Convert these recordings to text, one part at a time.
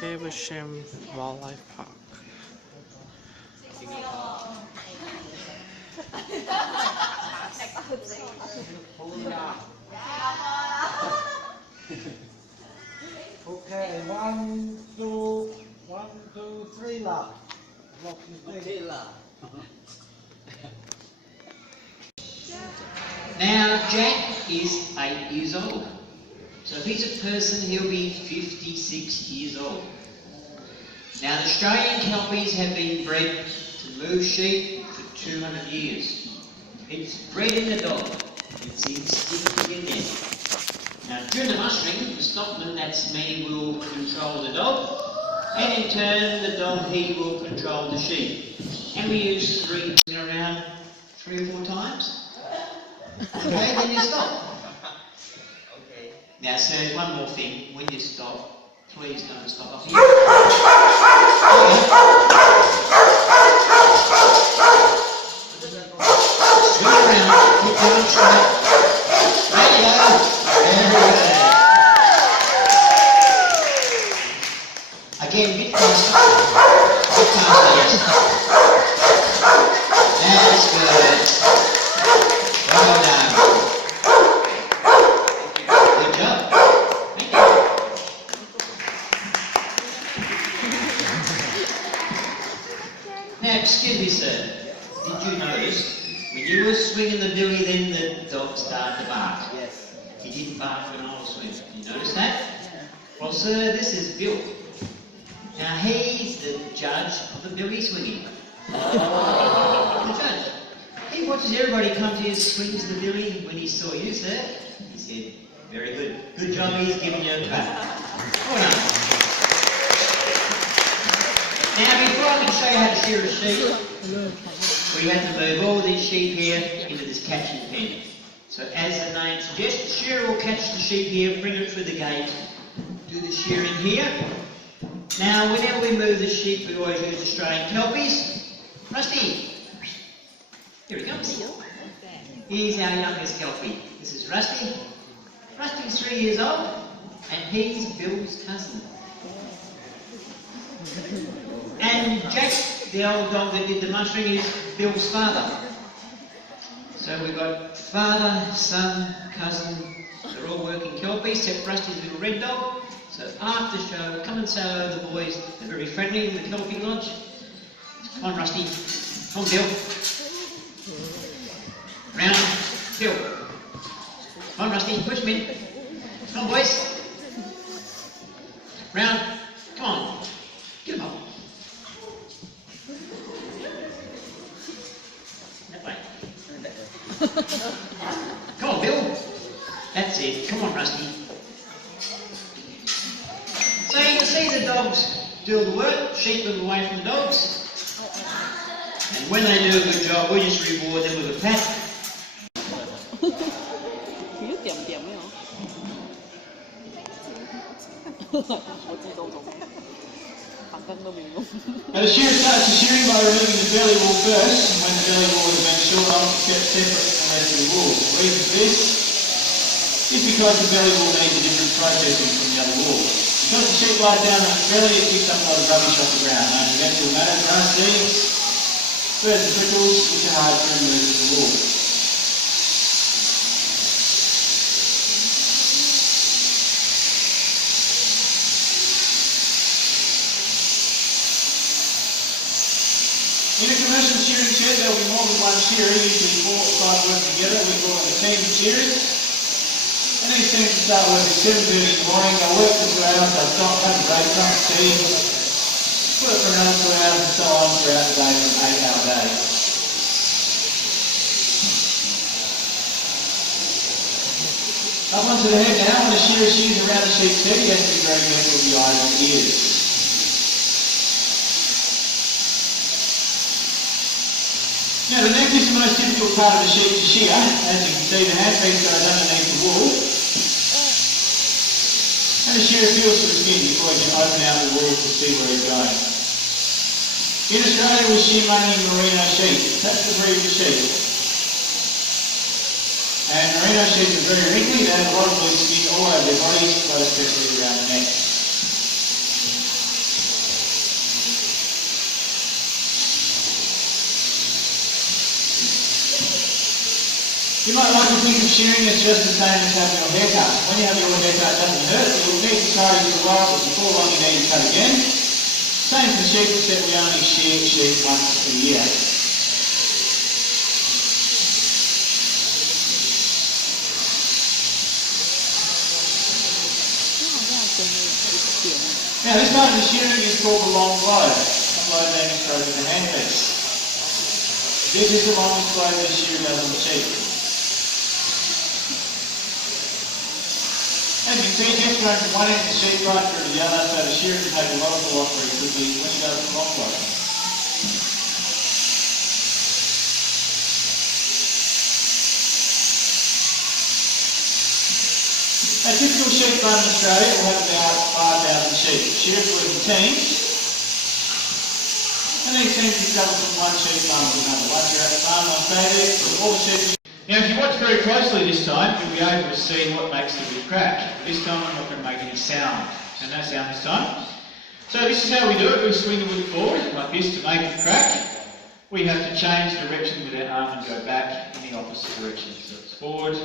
Caversham Wildlife Park. Okay, one, two, three, lah. Now, Jack is 8 years old. So if he's a person, he'll be 56 years old. Now, the Australian Kelpies have been bred to move sheep for 200 years. It's bred in the dog. It's instinctive in there. Now, during the mustering, the stockman, that's me, will control the dog. And in turn, the dog, he will control the sheep. And we use three around 3 or 4 times. Okay, then you stop. Okay. Now, sir, one more thing. When you stop, please don't stop up here. Swing around, keep going straight. There you go. Very good. Again, bit faster. Bit faster, yes. That's good. Well done. Good job. Thank you. Now, excuse me, sir. Did you notice when you were swinging the billy, then the dog started to bark? Yes. He didn't bark when I was swinging. Did you notice that? Well, sir, this is Bill. Now, he's the judge of the billy swinging. The judge. He watches everybody come to his swings the billy. When he saw you, sir, he said, very good. Good job, he's giving you a clap. Well done. Now, before I can show you how to shear a sheep, we have to move all these sheep here into this catching pen. So as the name suggests, the shearer will catch the sheep here, bring it through the gate, do the shearing here. Now, whenever we move the sheep, we always use Australian Kelpies. Rusty, here he comes. He's our youngest Kelpie. This is Rusty. Rusty's 3 years old, and he's Bill's cousin. And Jack, the old dog that did the mustering, is Bill's father. So we've got father, son, cousin. They're all working Kelpies, except Rusty's little red dog. So after show, come and say hello to the boys. They're very friendly in the Kelpie Lodge. Come on, Rusty. Come on, Bill. Round. Bill. Come on, Rusty. Push me in. Come on, boys. Round. Come on. Get him up. That way. Come on, Bill. That's it. Come on, Rusty. So you can see the dogs do the work, sheep them away from the dogs. And when they do a good job, we just reward them with a pat. Now the shearer starts the shearing by removing the belly wool first, and when the belly wool has been short off, it's kept separate from the rest of the wool. The reason for this is because the belly wool needs a different processing from the other wool. Because the sheep lies down on its belly, it picks up a lot of rubbish off the ground, known as mental matter, grass seeds, birds and prickles, which are hard to remove from the wool. In a commercial shearing shed, there will be more than one shearer, usually 4 or 5 working together. We call them a team of shearers. And these teams will start work at 7:30 in the morning. They'll work for 2 hours, they'll stop, have a break, come to tea, work for another 2 hours and so on throughout the day for an 8-hour day. Up onto the head now. When a shearer shears around the sheep's head, he has to be very careful with the eyes and ears. Now the neck is the most difficult part of the sheep to shear. As you can see, the handpiece goes underneath the wool. And the shearer feels for the skin before he can open out the wool to see where he's going. In Australia we shear mainly merino sheep. That's the breed of sheep. And merino sheep are very wrinkly. They have a lot of loose skin all over their bodies, but especially around the neck. You might like to think of shearing as just the same as having your haircut. When you have your haircut, it doesn't hurt, it will need to carry you a while, but before long you need to cut again. Same for sheep, except we only shear sheep once a year. Now this part of the shearing is called the long blow. The blow being a stroke of the handpiece. This is the longest blow the shearer does on the sheep. As you can see, just going from one end of the sheep right through to the other, so the shearer can take a lot of the lock very quickly when he does the long blow. A typical sheep run in Australia will have about 5,000 sheep. Shearers work in teams, and these teams can travel from one sheep farm to another. Once you're at the farm, I'll stay there, from all the sheep. Now, if you watch very closely this time, you'll be able to see what makes the wood crack. This time, I'm not going to make any sound, and no sound this time. So this is how we do it. We swing the wood forward like this to make it crack. We have to change direction with our arm and go back in the opposite direction. So it's forward.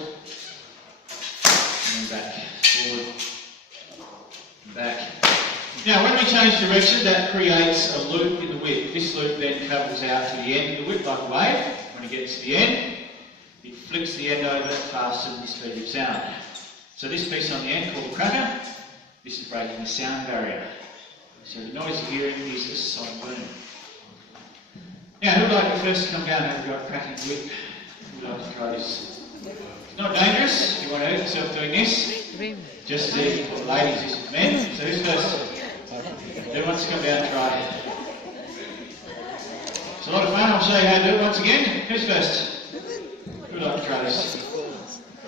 And back, forward, and back. Now when we change direction, that creates a loop in the whip. This loop then travels out to the end of the whip like a wave. When it gets to the end, it flicks the end over faster than the speed of sound. So this piece on the end called the cracker, this is breaking the sound barrier. So the noise you're hearing is a sonic boom. Now who would like to first come down and have a go at cracking the whip? Who would like to try this? It's not dangerous if you want to hurt yourself doing this. Just as easy for the ladies as for men. So who's first? Who wants to come down and try it? It's a lot of fun. I'll show you how to do it once again. Who's first? Who would like to try this?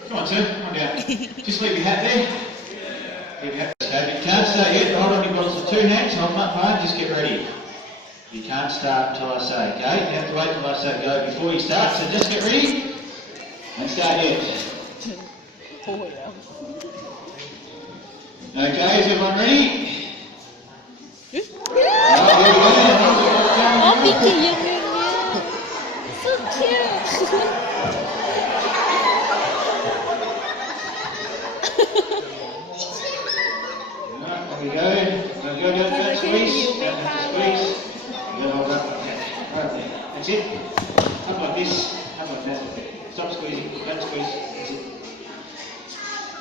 Come on, sir. Come on down. Just leave your hat there. Leave your hat. Okay, you can't start yet. Hold on your bottles with 2 hands. Hold them up hard. Just get ready. You can't start until I say, okay? You have to wait until I say go before you start. So just get ready. And start yet. Okay, is everyone ready? Oh, Pinky, so cute. There we go. Go down that squeeze. Down that squeeze. Go hold up like that. Right there. That's it. Up like this. Up like that. Stop squeezing, don't squeeze, that's it.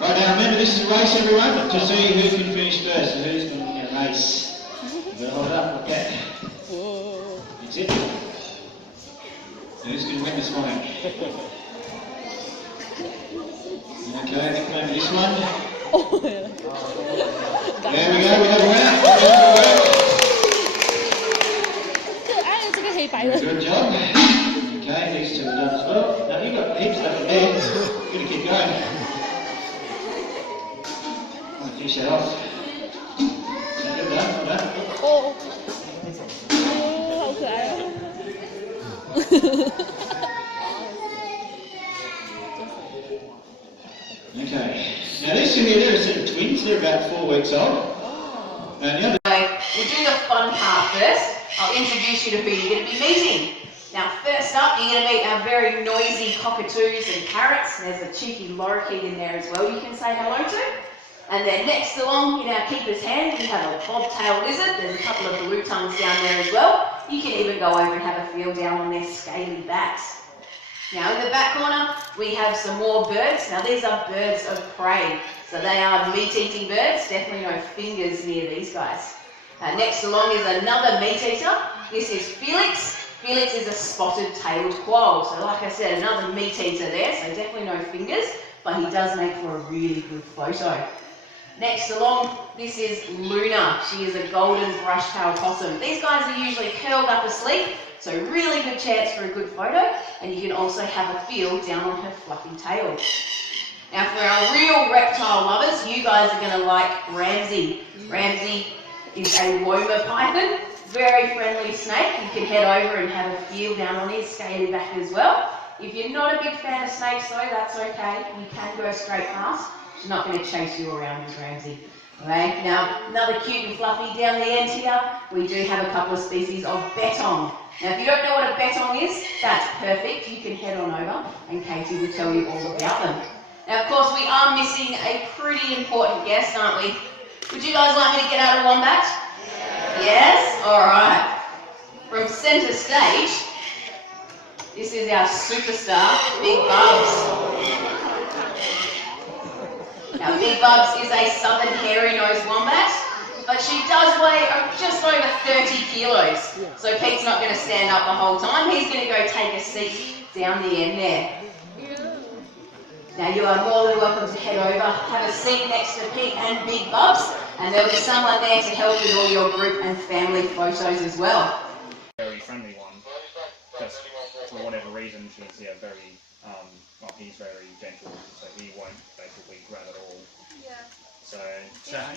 Right now, remember this is a race everyone, to see who can finish first, so who's going to win a race. You've got to hold up like that. That's it. Who's going to win this morning? Okay, let's play this one. There we go, we have a winner. Good job. Okay, these two are done as well. Now you've got heaps left in there. You're going to keep going. I'll finish that off. Now you're done, well done. Okay. Now these two here, they're a set of twins. They're about 4 weeks old. And the other... We'll do the fun part first. I'll introduce you to who you're going to be meeting. Now first up, you're going to meet our very noisy cockatoos and parrots. There's a cheeky lorikeet in there as well you can say hello to. And then next along in our keeper's hand, we have a bobtail lizard. There's a couple of blue tongues down there as well. You can even go over and have a feel down on their scaly backs. Now in the back corner, we have some more birds. Now these are birds of prey. So they are meat-eating birds, definitely no fingers near these guys. Next along is another meat-eater. This is Felix. Felix is a spotted-tailed quoll. So like I said, another meat-eater there, so definitely no fingers, but he does make for a really good photo. Next along, this is Luna. She is a golden brush-tailed possum. These guys are usually curled up asleep, so really good chance for a good photo, and you can also have a feel down on her fluffy tail. Now for our real reptile lovers, you guys are going to like Ramsey. Ramsey is a Woma python, very friendly snake. You can head over and have a feel down on his scaly back as well. If you're not a big fan of snakes though, that's okay. You can go straight past. She's not going to chase you around as Ramsey. Okay, now another cute and fluffy down the end here, we do have a couple of species of bettong. Now, if you don't know what a betong is, that's perfect. You can head on over and Katie will tell you all about them. Now, of course, we are missing a pretty important guest, aren't we? Would you guys like me to get out of Wombat? Yes? Alright. From centre stage, this is our superstar, Big Bubs. Now, Big Bubs is a southern hairy-nosed wombat, but she does weigh just over 30 kilos. So Pete's not going to stand up the whole time. He's going to go take a seat down the end there. Now, you are more than welcome to head over, have a seat next to Pete and Big Bubs, and there'll be someone there to help with all your group and family photos as well. Very friendly one. Just for whatever reason, she's very, well, he's very gentle, so he won't basically grab at all. Yeah. So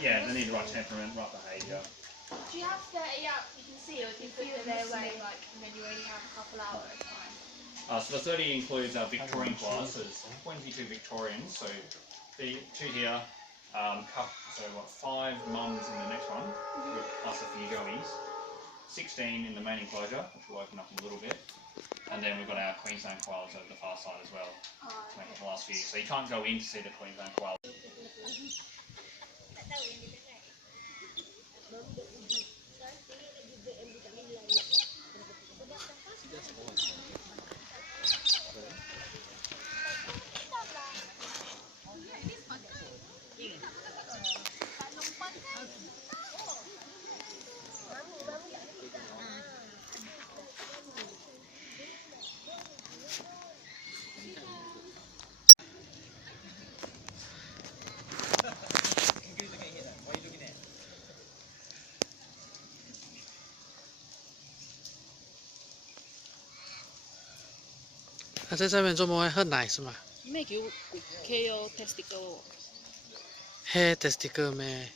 yeah, they need the right temperament, right behaviour. Do you have 30 out you can see, or do you put them their way, like, and then you only have a couple hours at a time? So the 30 includes our Victorian class, so there's 22 Victorians, so the two here, so what, 5 mums in the next one, plus a few goeies, 16 in the main enclosure, which will open up in a little bit, and then we've got our Queensland koalas over the far side as well, to make up the last few. So you can't go in to see the Queensland koala.他在这边做梦会喝奶是吗？咩叫 KO testicle？ 黑 testicle 咩？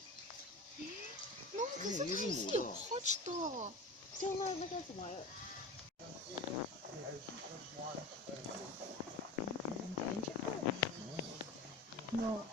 No， 可是它是有 pouch 的，像那个什么？No，